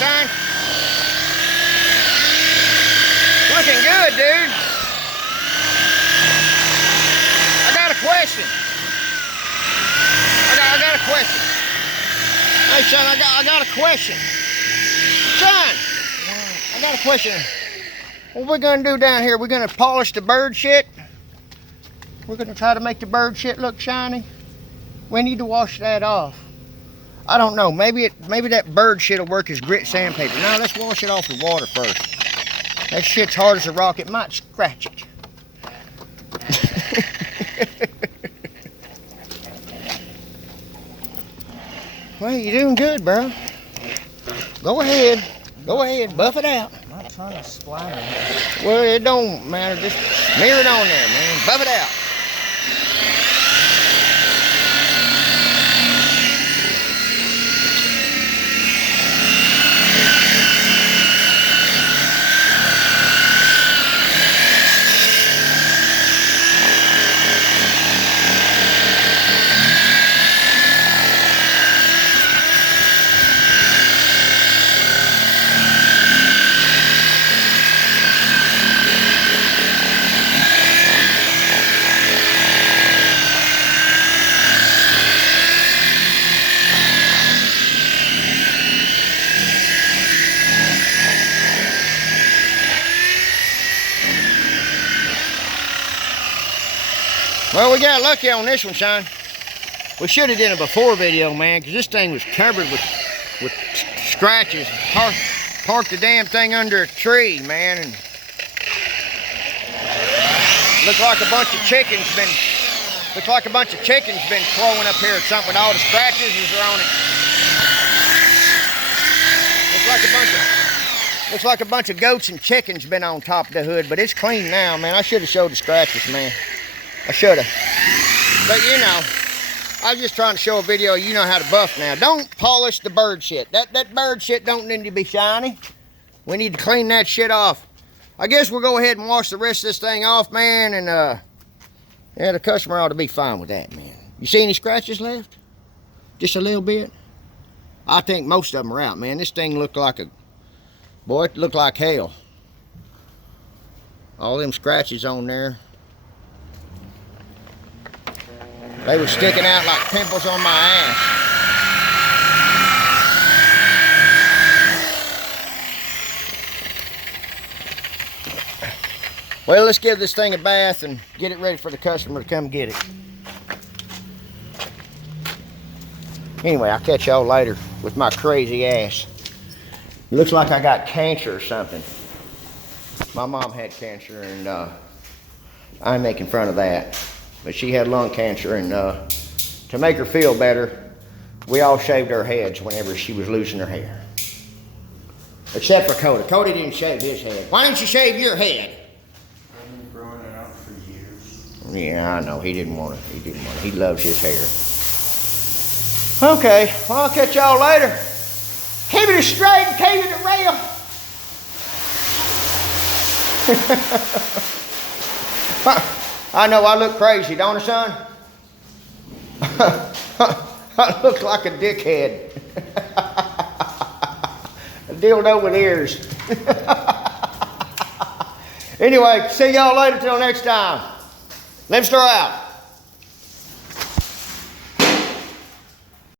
son. Looking good, dude. I got a question. I got a question. Hey, son, I got a question. Son, I got a question. What we're gonna do down here? We're gonna polish the bird shit. We're gonna try to make the bird shit look shiny. We need to wash that off. I don't know. Maybe that bird shit will work as grit sandpaper. Now let's wash it off with water first. That shit's hard as a rock. It might scratch it. Well, you're doing good, bro. Go ahead. Go ahead. Buff it out. I'm not trying to splatter. Well, it don't matter. Just smear it on there, man. Buff it out. Well, we got lucky on this one, son. We should have done a before video, man, because this thing was covered with scratches. Parked the damn thing under a tree, man, and looked like a bunch of chickens been throwing up here or something with all the scratches that are on it. Looks like a bunch of goats and chickens been on top of the hood, but it's clean now, man. I should have showed the scratches, man. I should have. But you know, I was just trying to show a video. You know how to buff now. Don't polish the bird shit. That bird shit don't need to be shiny. We need to clean that shit off. I guess we'll go ahead and wash the rest of this thing off, man. And yeah, the customer ought to be fine with that, man. You see any scratches left? Just a little bit? I think most of them are out, man. This thing looked like boy, it looked like hell. All them scratches on there. They were sticking out like pimples on my ass. Well, let's give this thing a bath and get it ready for the customer to come get it. Anyway, I'll catch y'all later with my crazy ass. It looks like I got cancer or something. My mom had cancer, and I'm making fun of that. But she had lung cancer, and to make her feel better, we all shaved our heads whenever she was losing her hair. Except for Cody. Cody didn't shave his head. Why didn't you shave your head? I've been growing it out for years. Yeah, I know. He didn't want it. He loves his hair. Okay, well, I'll catch y'all later. Keep it straight and keep it real. I know I look crazy, don't I, son? I look like a dickhead. A dildo with ears. Anyway, see y'all later till next time. Limster out.